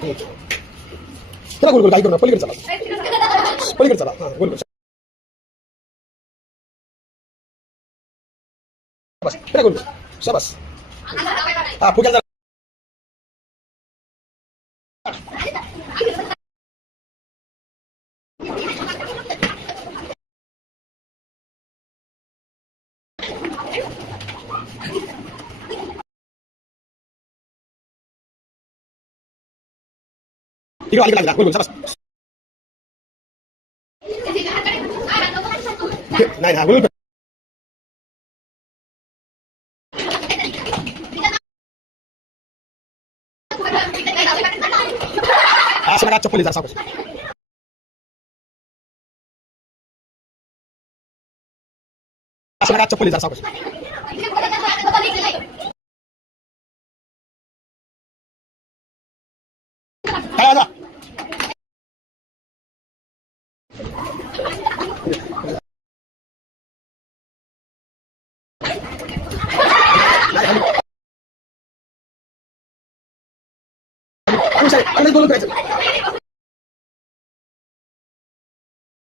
चला गोल गोल काही करू नका, पलीकडे चला, पलीकडे चला, हा गोल गोल. बस गोल गोल, शाबास. हा फुग्याला जरा. इकडे अलीकडे लागला, गोल गोल, शाबास. नाही हा गोल. असं नका चप्पल जा सावकाश. असं नका चप्पल जा सावकाश. काय आला? गोल करायचं.